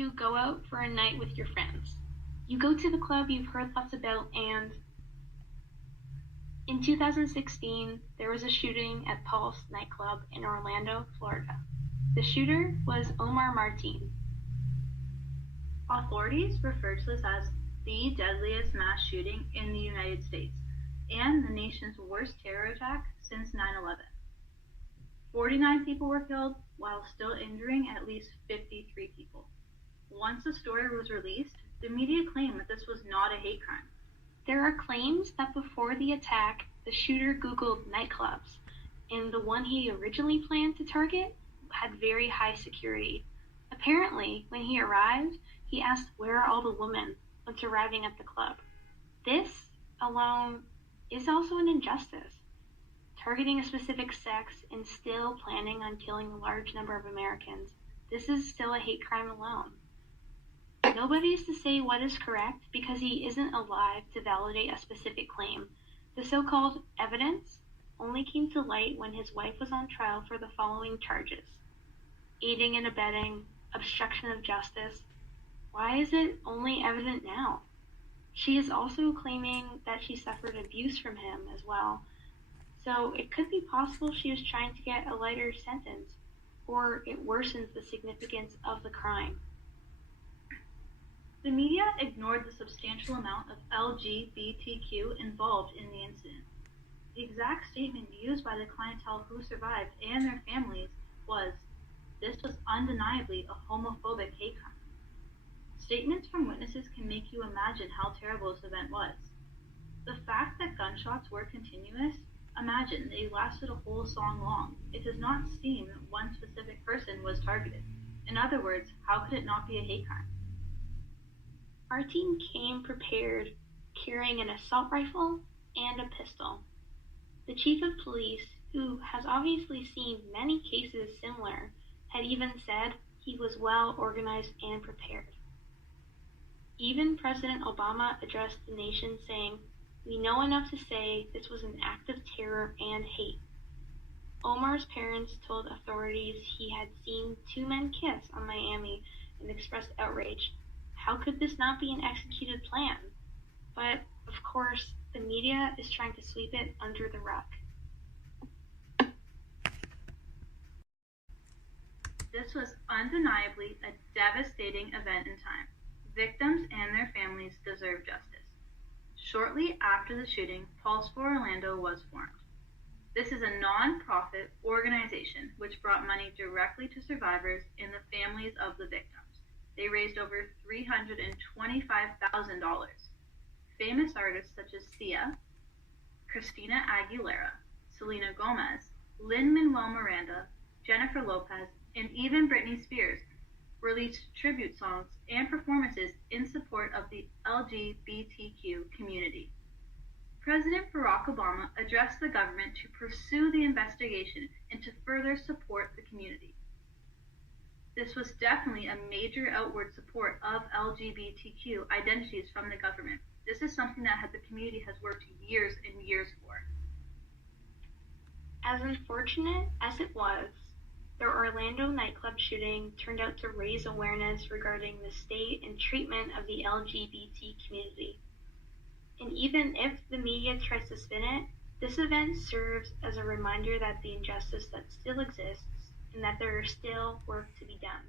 you go out for a night with your friends. You go to the club you've heard lots about, and in 2016, there was a shooting at Pulse nightclub in Orlando, Florida. The shooter was Omar Martin. Authorities refer to this as the deadliest mass shooting in the United States and the nation's worst terror attack since 9/11. 49 people were killed while still injuring at least 53 people. Once the story was released, the media claimed that this was not a hate crime. There are claims that before the attack, the shooter Googled nightclubs, and the one he originally planned to target had very high security. Apparently, when he arrived, he asked where are all the women once arriving at the club. This alone is also an injustice. Targeting a specific sex and still planning on killing a large number of Americans, this is still a hate crime alone. Nobody is to say what is correct because he isn't alive to validate a specific claim. The so-called evidence only came to light when his wife was on trial for the following charges: aiding and abetting, obstruction of justice. Why is it only evident now? She is also claiming that she suffered abuse from him as well. So it could be possible she was trying to get a lighter sentence, or it worsens the significance of the crime. The media ignored the substantial amount of LGBTQ involved in the incident. The exact statement used by the clientele who survived and their families was, "This was undeniably a homophobic hate crime." Statements from witnesses can make you imagine how terrible this event was. The fact that gunshots were continuous, imagine they lasted a whole song long. It does not seem that one specific person was targeted. In other words, how could it not be a hate crime? Our team came prepared, carrying an assault rifle and a pistol. The chief of police, who has obviously seen many cases similar, had even said he was well organized and prepared. Even President Obama addressed the nation saying, "We know enough to say this was an act of terror and hate." Omar's parents told authorities he had seen two men kiss on Miami and expressed outrage. How could this not be an executed plan? But, of course, the media is trying to sweep it under the rug. This was undeniably a devastating event in time. Victims and their families deserve justice. Shortly after the shooting, Pulse for Orlando was formed. This is a non-profit organization which brought money directly to survivors and the families of the victims. They raised over $325,000. Famous artists such as Sia, Christina Aguilera, Selena Gomez, Lin-Manuel Miranda, Jennifer Lopez, and even Britney Spears released tribute songs and performances in support of the LGBTQ community. President Barack Obama addressed the government to pursue the investigation and to further support the community. This was definitely a major outward support of LGBTQ identities from the government. This is something that the community has worked years and years for. As unfortunate as it was, the Orlando nightclub shooting turned out to raise awareness regarding the state and treatment of the LGBT community. And even if the media tries to spin it, this event serves as a reminder that the injustice that still exists and that there is still work to be done.